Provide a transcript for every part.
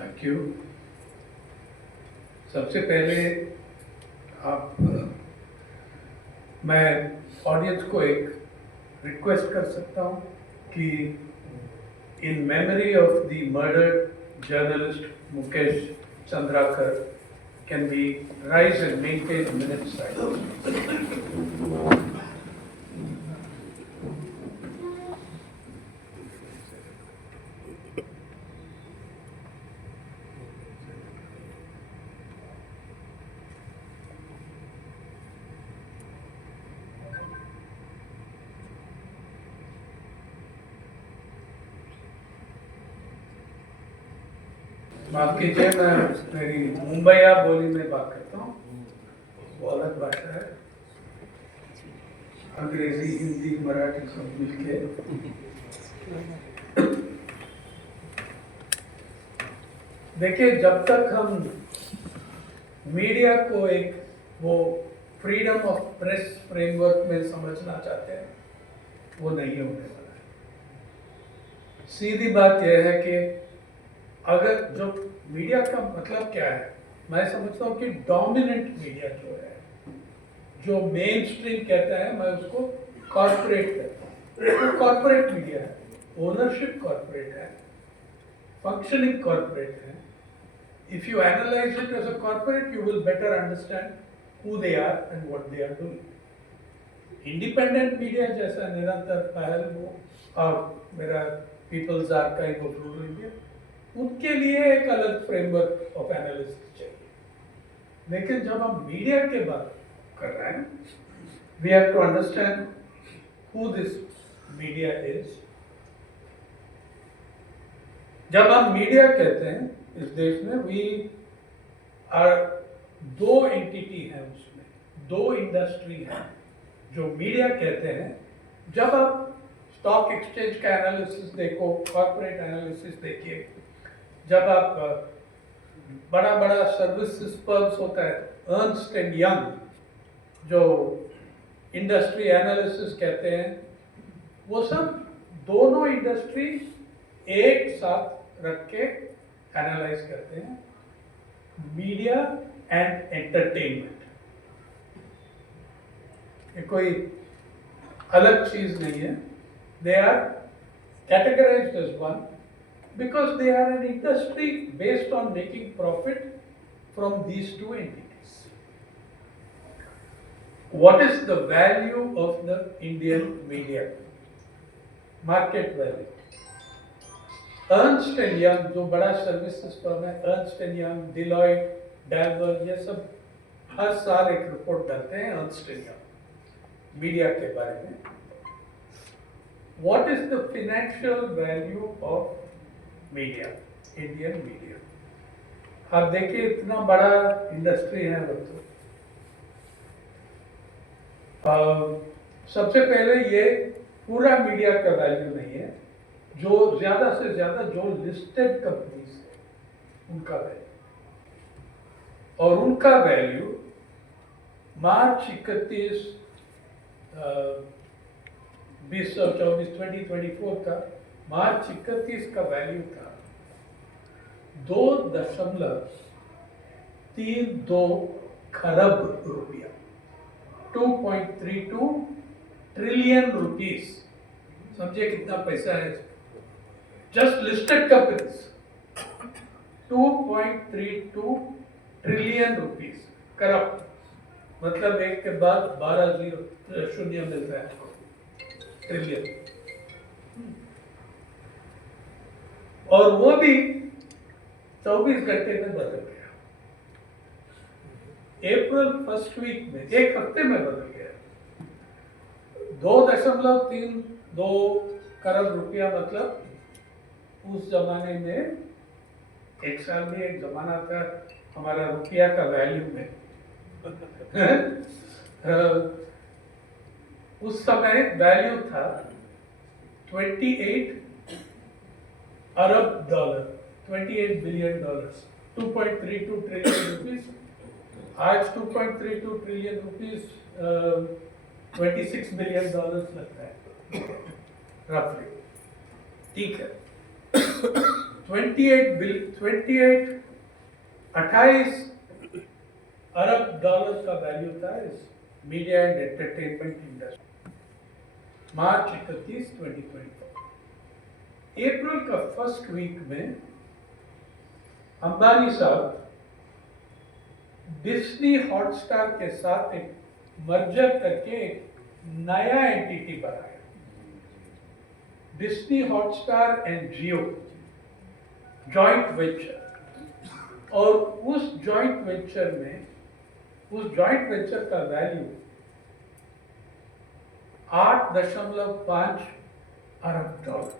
Thank you. सबसे पहले आप मैं ऑडियंस को एक रिक्वेस्ट कर सकता हूँ कि in memory of the murdered journalist Mukesh Chandrakar can be rise and maintain minute silence. माफ कीजिए, मैं मेरी मुंबईया बोली में बात करता हूँ, वो अलग भाषा है। अंग्रेजी, हिंदी, मराठी सब मिलके। देखिए, जब तक हम मीडिया को एक वो फ्रीडम ऑफ प्रेस फ्रेमवर्क में समझना चाहते हैं, वो नहीं होने वाला है। सीधी बात यह है कि अगर जो मीडिया का मतलब क्या है, मैं समझता हूँ कि डोमिनेंट मीडिया जो है, जो मेन स्ट्रीम कहता है, मैं उसको कॉर्पोरेट कहता हूँ। तो कॉर्पोरेट मीडिया है, ओनरशिप कॉर्पोरेट है, फंक्शनिंग कॉर्पोरेट है। If you analyse it as a corporate, you will better understand who they are and what they are doing. Independent media जैसा निरंतर पहल वो और मेरा People's Archive of Rural India, उनके लिए एक अलग फ्रेमवर्क ऑफ एनालिसिस चाहिए। लेकिन जब हम मीडिया के बात कर रहे हैं, we have to understand who this media is. जब हम मीडिया कहते हैं इस देश में, वी आर दो एंटिटी है, उसमें दो इंडस्ट्री है जो मीडिया कहते हैं। जब आप स्टॉक एक्सचेंज का एनालिसिस देखो, कॉर्पोरेट एनालिसिस देखिए, जब आप बड़ा बड़ा सर्विसेज फर्म्स होता है, अर्नस्ट एंड यंग, जो इंडस्ट्री एनालिसिस कहते हैं, वो सब दोनों इंडस्ट्री एक साथ रख के एनालाइज करते हैं मीडिया एंड एंटरटेनमेंट। ये कोई अलग चीज नहीं है। They are categorised as one because they are an industry based on making profit from these two entities. What is the value of the Indian media? Market value. Ernst and Young, जो बड़ा services firm है, Ernst and Young, Deloitte, Dalver, ये सब हर साल एक report डालते हैं Ernst and Young media के बारे में। What is the financial value of media, Indian media? आप देखिए, इतना बड़ा इंडस्ट्री है वो तो। सबसे पहले ये पूरा मीडिया का वैल्यू नहीं है, जो ज्यादा से ज्यादा जो लिस्टेड कंपनीज है उनका वैल्यू, और उनका वैल्यू मार्च 31, 2024 2024 का मार्च 31 का वैल्यू था 2.32 खरब रुपया, 2.32 ट्रिलियन रुपीस। समझिए कितना पैसा है। Just listed companies 2.32 trillion rupees. Corrupt मतलब एक के बाद 12 शून्य मिलता है, ट्रिलियन। और वो भी 24 घंटे में बदल गया। अप्रैल फर्स्ट वीक में, एक हफ्ते में बदल गया। 2.32 करोड़ रुपया, मतलब उस जमाने में, एक साल में एक जमाना था हमारा रुपया का वैल्यू में। उस समय वैल्यू था 28 अरब dollar, 28 billion dollars, 2.32 trillion rupees. आज 2.32 ट्रिलियन रुपीस 26 बिलियन डॉलर्स लगता है रफली। ठीक है। 28 अरब डॉलर का वैल्यू था इस मीडिया एंड एंटरटेनमेंट इंडस्ट्री। मार्च 31, 2024। अप्रैल का फर्स्ट वीक में अंबानी साहब डिज्नी हॉटस्टार के साथ एक मर्जर करके एक नया एंटिटी बनाया, Disney Hotstar and Jio joint venture. और उस जॉइंट वेंचर का वैल्यू 8.5 अरब डॉलर।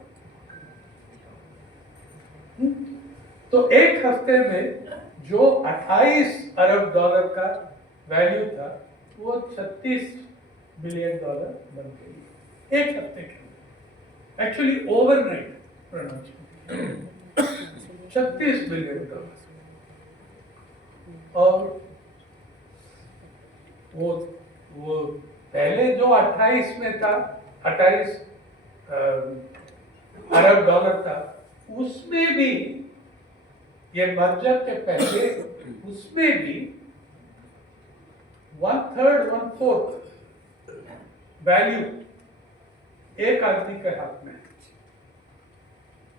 तो एक हफ्ते में जो 28 अरब डॉलर का वैल्यू था वो 36 बिलियन डॉलर बन गई एक हफ्ते के अंदर। Actually overnight pronounce 36 billion dollar. और वो पहले जो 28 में था, 28 अरब डॉलर था, उसमें भी ये मर्जर के पहले उसमें भी 1/3 1/4 वैल्यू एक आदमी के हाथ में,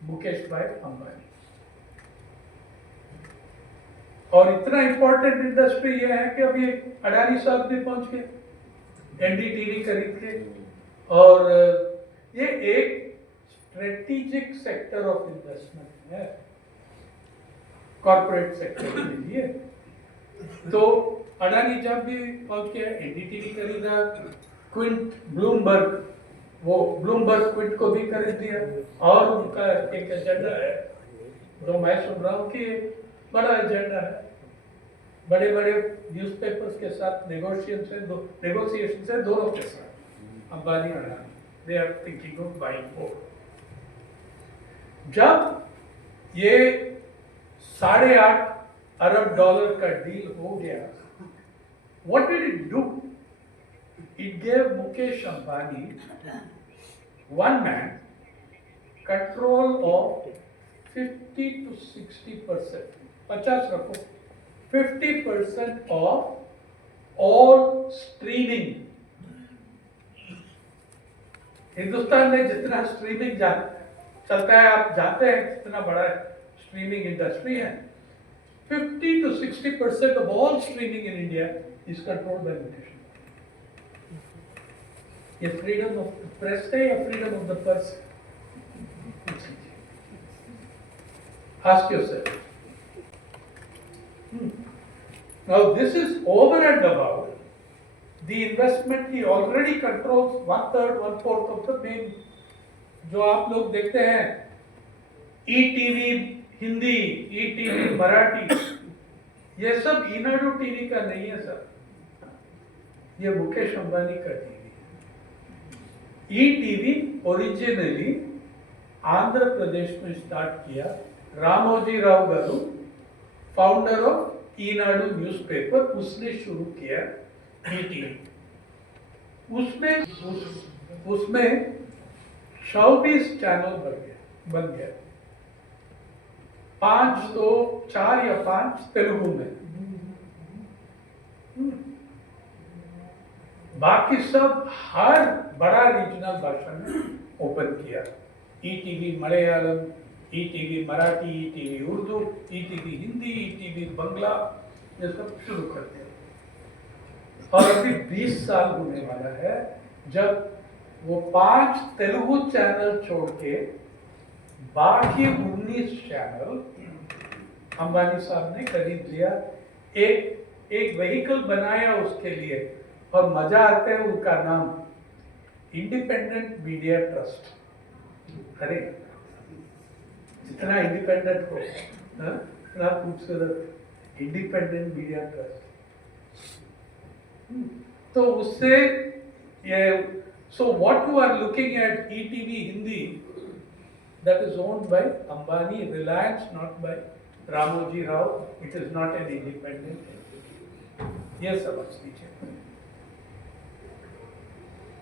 मुकेश भाई अंबानी। और इतना इंपॉर्टेंट इंडस्ट्री ये है कि अभी अडानी साहब भी पहुंच गए एनडीटीवी खरीद के। और ये एक स्ट्रेटेजिक सेक्टर ऑफ इन्वेस्टमेंट है कॉर्पोरेट सेक्टर के लिए। तो अडानी जब भी पहुंच गया, एनडीटीवी खरीदा, क्विंट ब्लूमबर्ग, वो ब्लूमबर्ग क्विंट को भी खरीद दिया। और उनका एक एजेंडा है जो मैं सुन रहा हूँ कि बड़ा एजेंडा है, बड़े बड़े न्यूज़पेपर्स के साथ नेगोशिएशन से दोनों के साथ अंबानी और Adani they are thinking of buying more. जब ये 8.5 अरब डॉलर का डील हो गया, what did it do? It gave Mukesh Ambani, one man, control of 50 to 60%, 50 रखो, 50% of all streaming। हिंदुस्तान में जितना स्ट्रीमिंग चलता है, आप जानते हैं कितना बड़ा स्ट्रीमिंग इंडस्ट्री है। 50 to 60% of all streaming in India is controlled by Mukesh। ये फ्रीडम ऑफ प्रेस है या freedom of the purse? Ask yourself. Now this is over and above the investment he already controls 1/3 1/4 of the main, जो आप लोग देखते हैं ETV Hindi, ETV Marathi, ये सब ईनाडू टीवी का नहीं है सर, ये मुकेश अंबानी का TV. ETV originally Andhra Pradesh में स्टार्ट किया रामोजी राव गारू, फाउंडर ऑफ ईनाडू न्यूज़पेपर, उसने शुरू किया ईटीवी। उसमें 24 चैनल बन गया 4 या 5 तेलुगु में, बाकी सब हर बड़ा रीजनल भाषा में ओपन किया। ETV Malayalam, ETV Marathi, ETV Urdu, ETV Hindi, ETV Bangla, ये सब शुरू कर दिया। और अभी 20 साल होने वाला है जब वो 5 तेलुगु चैनल छोड़ के बाकी 19 चैनल अंबानी साहब ने खरीद लिया। एक व्हीकल बनाया उसके लिए, और मजा आता है उनका नाम इंडिपेंडेंट मीडिया ट्रस्ट। अरे जितना इंडिपेंडेंट हो इतना खूबसूरत इंडिपेंडेंट मीडिया ट्रस्ट। तो उससे ये, so what you are looking at ETV Hindi, that is owned by Ambani, Reliance, not by Ramoji Rao. It is not an independent। ये समझ लीजिए।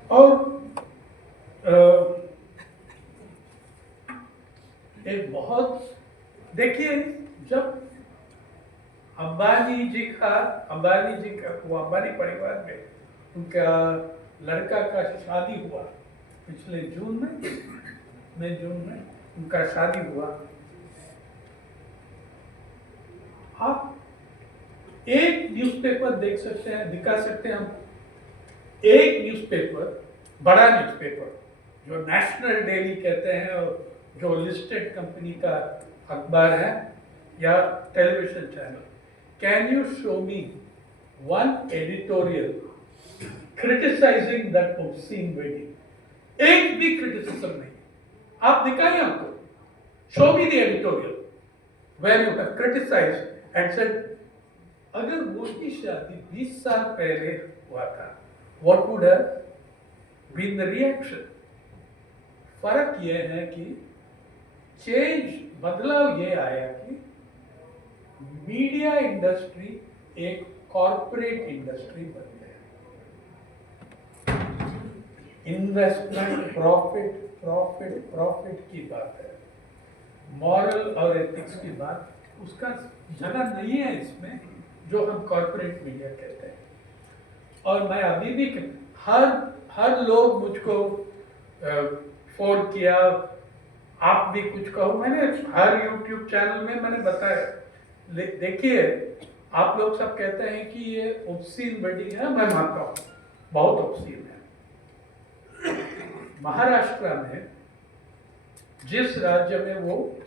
और एक बहुत देखिए, जब अंबानी जी का वो अंबानी परिवार में उनका लड़का का शादी हुआ पिछले जून में उनका शादी हुआ। आप एक न्यूज़पेपर दिखा सकते हैं हम, एक न्यूज़पेपर, बड़ा न्यूज़पेपर जो नेशनल डेली कहते हैं और जो लिस्टेड कंपनी का अखबार है या television channel, can you show me one editorial criticising that obscene wedding? एक भी क्रिटिसिज्म नहीं। आप दिखाइए हमको, show me the editorial where you have criticised and said अगर वो की शादी 20 साल पहले हुआ था, what would have been the reaction? फर्क यह है कि बदलाव ये आया कि मीडिया इंडस्ट्री एक कॉर्पोरेट इंडस्ट्री बन गया। इन्वेस्टमेंट, प्रॉफिट की बात है, मॉरल और एथिक्स की बात उसका जगह नहीं है इसमें, जो हम कॉर्पोरेट मीडिया कहते हैं। और मैं अभी भी हर लोग मुझको फोन किया, आप भी कुछ कहो, मैंने हर यूट्यूब चैनल में मैंने बताया, देखिए आप लोग सब कहते हैं कि ये ऑब्सीन वेडिंग है, मैं मानता हूँ बहुत ऑब्सीन है। महाराष्ट्र में जिस राज्य में वो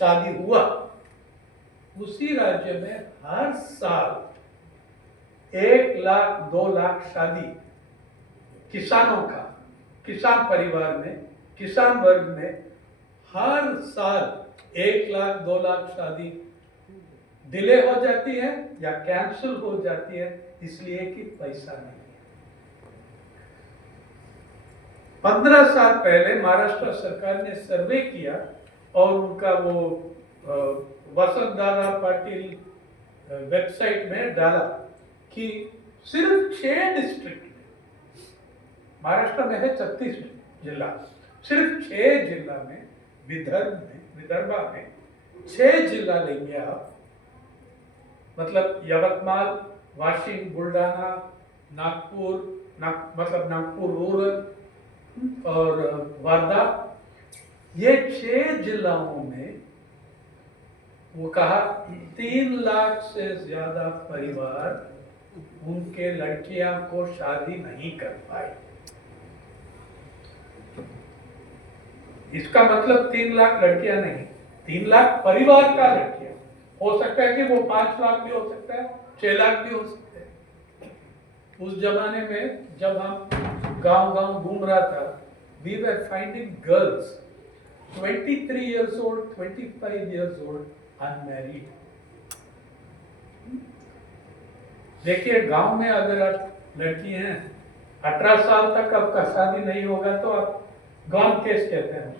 शादी हुआ, उसी राज्य में हर साल 1 लाख 2 लाख शादी किसानों का, किसान परिवार में, किसान वर्ग में हर साल 1 लाख 2 लाख शादी डिले हो जाती है या कैंसिल हो जाती है, इसलिए कि पैसा नहीं है। 15 साल पहले महाराष्ट्र सरकार ने सर्वे किया और उनका वो वसंतदादा पाटिल वेबसाइट में डाला कि सिर्फ 6 डिस्ट्रिक्ट में, महाराष्ट्र में है 36 जिला, सिर्फ 6 जिला में, विदर्भा में 6 जिला लेंगे आप, मतलब यवतमाल, वाशिम, बुल्डाना, नागपुर रूरल और वर्धा, ये 6 जिलाओं में वो कहा 3 लाख से ज्यादा परिवार उनके लड़कियां को शादी नहीं कर पाए। इसका मतलब 3 लाख लड़कियां नहीं, 3 लाख परिवार का लड़कियां। हो सकता है कि वो 5 लाख भी हो सकता है, 6 लाख भी हो सकते हैं। उस जमाने में जब हम गांव घूम रहा था, we were finding girls 23 years old, 25 years old, unmarried. देखिए गांव में अगर आप लड़की हैं 18 साल तक आपका शादी नहीं होगा तो आप गॉन केस कहते हैं।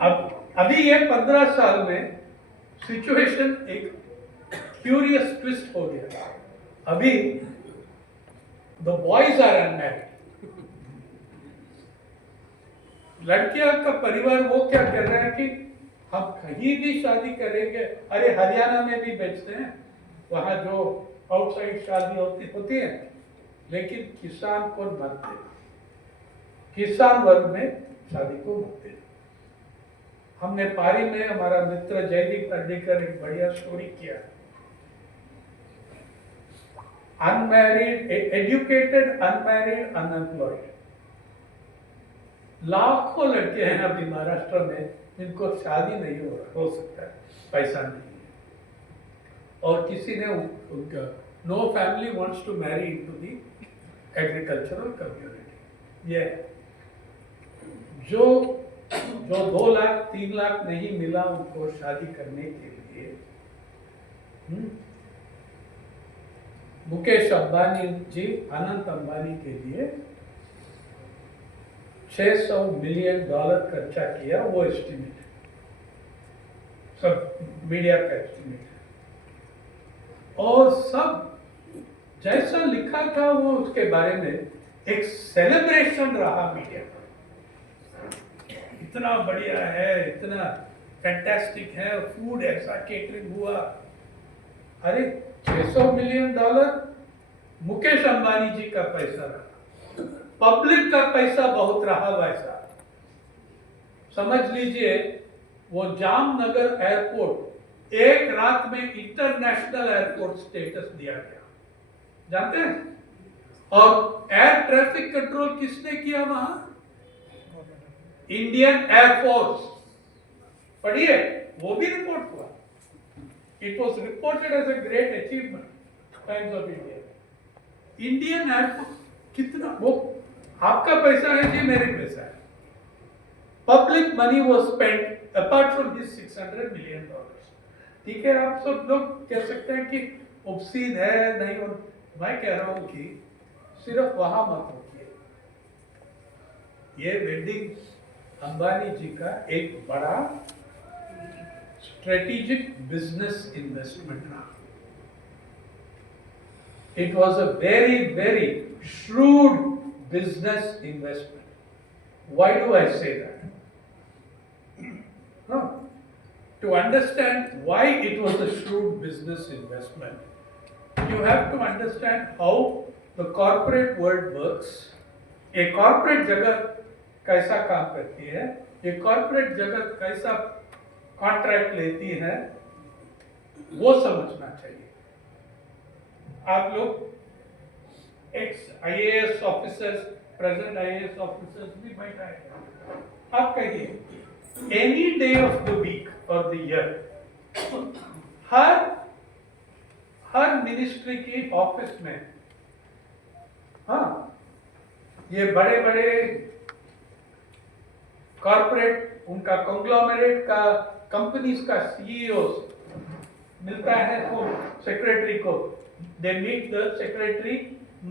अब अभी ये 15 साल में सिचुएशन एक क्यूरियस ट्विस्ट हो गया। अभी द बॉयज आर अनमैरिड, लड़कियां का परिवार वो क्या कर रहा है कि हम कहीं भी शादी करेंगे। अरे हरियाणा में भी बेचते हैं, वहां जो आउटसाइड शादी होती है, लेकिन किसान को मत देना, किसान वर्ग में शादी को मत देना। हमने पारी में हमारा मित्र जयदीप अर्डेकर एक बढ़िया स्टोरी किया। अनमैरिड, एजुकेटेड, अनमैरिड, अनएम्प्लॉयड, लाखों लड़के हैं अभी महाराष्ट्र में जिनको शादी नहीं हो सकता है, पैसा नहीं है। और किसी ने उनका no family wants to marry into the agricultural community. ये जो 2 लाख 3 लाख नहीं मिला उनको शादी करने के लिए, मुकेश अंबानी जी, अनंत अंबानी के लिए $600 मिलियन खर्चा किया। वो एस्टिमेट है, सब मीडिया का एस्टिमेट है। और सब जैसा लिखा था वो उसके बारे में एक सेलिब्रेशन रहा मीडिया का। इतना बढ़िया है, इतना फैंटास्टिक है, फूड ऐसा केटरिंग हुआ। अरे $600 मिलियन मुकेश अंबानी जी का पैसा रहा, पब्लिक का पैसा बहुत रहा वैसा। समझ लीजिए वो जामनगर एयरपोर्ट एक रात में इंटरनेशनल एयरपोर्ट स्टेटस दिया गया, जानते हैं? और एयर ट्रैफिक कंट्रोल किसने किया वहां? Indian air force. पढ़िए, वो भी रिपोर्ट हुआ। It was reported as a great achievement Times of India. Indian air force कितना, वो आपका पैसा है जी, मेरे पैसा है। Public money was spent apart from this $600 million. ठीक है, आप सब लोग कह सकते हैं कि ऑब्सीन है, नहीं, और मैं कह रहा हूं कि सिर्फ वहां मत रुकिए। ये वेडिंग अंबानी जी का एक बड़ा स्ट्रेटेजिक बिजनेस इन्वेस्टमेंट रहा। It was a very, very shrewd business investment. Why do I say that? No. To understand why it was a shrewd business investment, you have to understand how the corporate world works. A corporate जगत कैसा काम करती है, ये corporate जगत कैसा contract लेती है, वो समझना चाहिए। आप लोग ex IAS officers, present IAS officers भी बैठा है। आप कहिए any day of the week और द ईयर हर मिनिस्ट्री की ऑफिस में, हाँ, ये बड़े बड़े कॉर्पोरेट, उनका कंग्लोमरेट का, कंपनीज का CEO मिलता है तो सेक्रेटरी को। They meet the secretary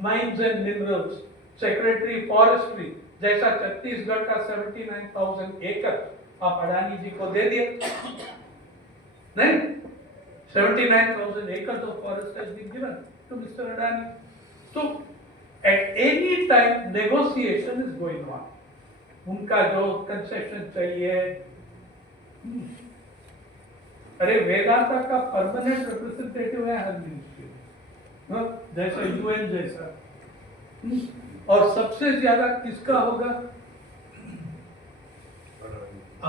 mines and minerals, secretary forestry, जैसा छत्तीसगढ़ का 79,000 एकड़ आप अडानी जी को दे दिए, नहीं? 79,000 acres of forest has been given to Mr. Adani. So at any time negotiation is going on. उनका जो कंसेशन चाहिए, अरे वेदांता का परमानेंट रिप्रेजेंटेटिव है हर मिनिस्ट्री, जैसा UN जैसा। और सबसे ज्यादा किसका होगा?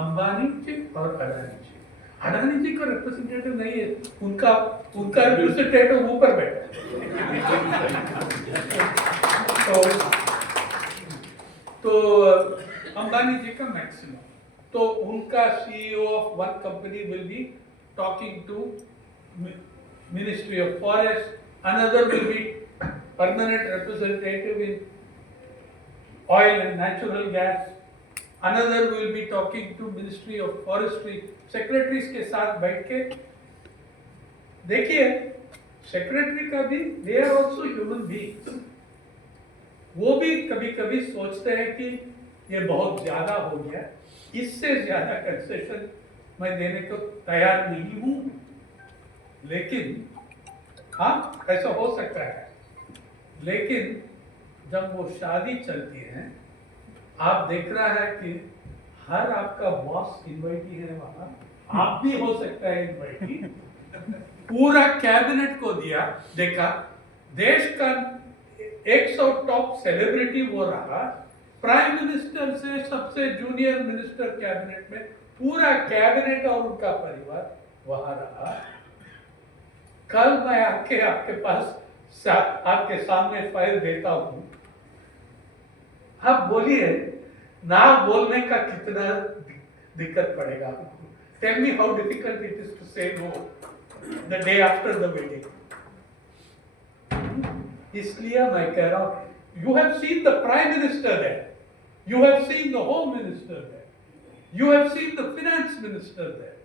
अंबानी जी और अडानी जी। अडानी जी का रिप्रेजेंटेटिव नहीं है, उनका रिप्रेजेंटेटिव ऊपर बैठा तो अंबानी जी का मैक्सिमम। तो उनका CEO of one company will be talking to Ministry of Forest, another will be permanent representative in oil and natural gas, another will be talking to Ministry of Forestry। Secretaries के साथ बैठ के देखिए, secretary का भी they are also human beings। वो भी कभी कभी सोचते हैं कि ये बहुत ज्यादा हो गया, इससे ज्यादा कंसेशन मैं देने को तैयार नहीं हूं। लेकिन हाँ, ऐसा हो सकता है, लेकिन जब वो शादी चलती है, आप देख रहा है कि हर आपका बॉस इन्वाइटी है वहां, आप भी हो सकता है इन्वाइटी। पूरा कैबिनेट को दिया, देखा देश का 100 टॉप सेलिब्रिटी वो रहा, प्राइम मिनिस्टर से सबसे जूनियर मिनिस्टर कैबिनेट में, पूरा कैबिनेट और उनका परिवार वहां रहा। कल मैं आपके पास आपके सामने फाइल देता हूं, आप बोलिए ना बोलने का कितना दिक्कत पड़ेगा आपको। Tell me how difficult it is to say no the day after the wedding. इसलिए मैं कह रहा हूं, you have seen the prime minister there, you have seen the home minister there, you have seen the finance minister there,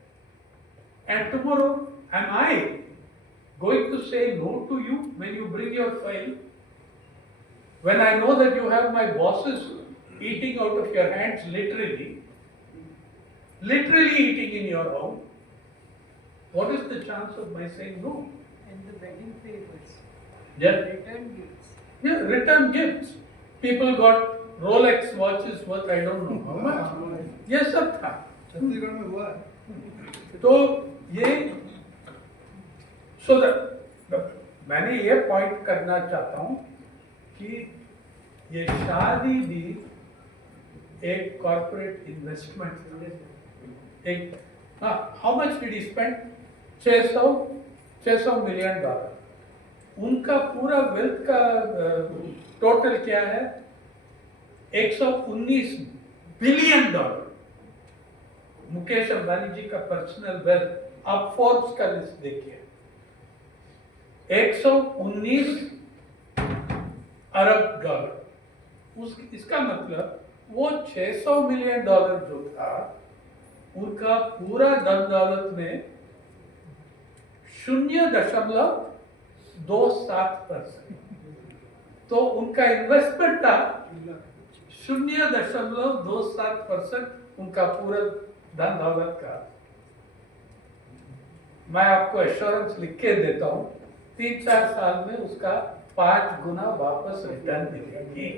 and tomorrow am I going to say no to you when you bring your file, when I know that you have my bosses eating out of your hands, literally eating in your home? What is the chance of my saying no? And the wedding favors, Yeah, return gifts. yeah, return gifts. People got Rolex watches worth I don't know how much. ये सब था। छत्तीसगढ़ में हुआ है। तो ये मैंने ये पॉइंट करना चाहता हूँ कि ये शादी भी एक कॉर्पोरेट इन्वेस्टमेंट। एक how much did he spend? 600 million dollar. उनका पूरा वेल्थ का टोटल क्या है? 119 बिलियन डॉलर। मुकेश अंबानी जी का पर्सनल वेल्थ, आप फोर्ब्स का लिस्ट देखिए, 119 अरब डॉलर। इसका मतलब वो 600 मिलियन डॉलर जो था, उनका पूरा धन दौलत में 0.27%। तो उनका इन्वेस्टमेंट था 0.27% उनका पूरा धन दौलत का। मैं आपको एश्योरेंस लिख के देता हूँ, 3-4 साल में उसका 5 गुना वापस रिटर्न मिलेगी।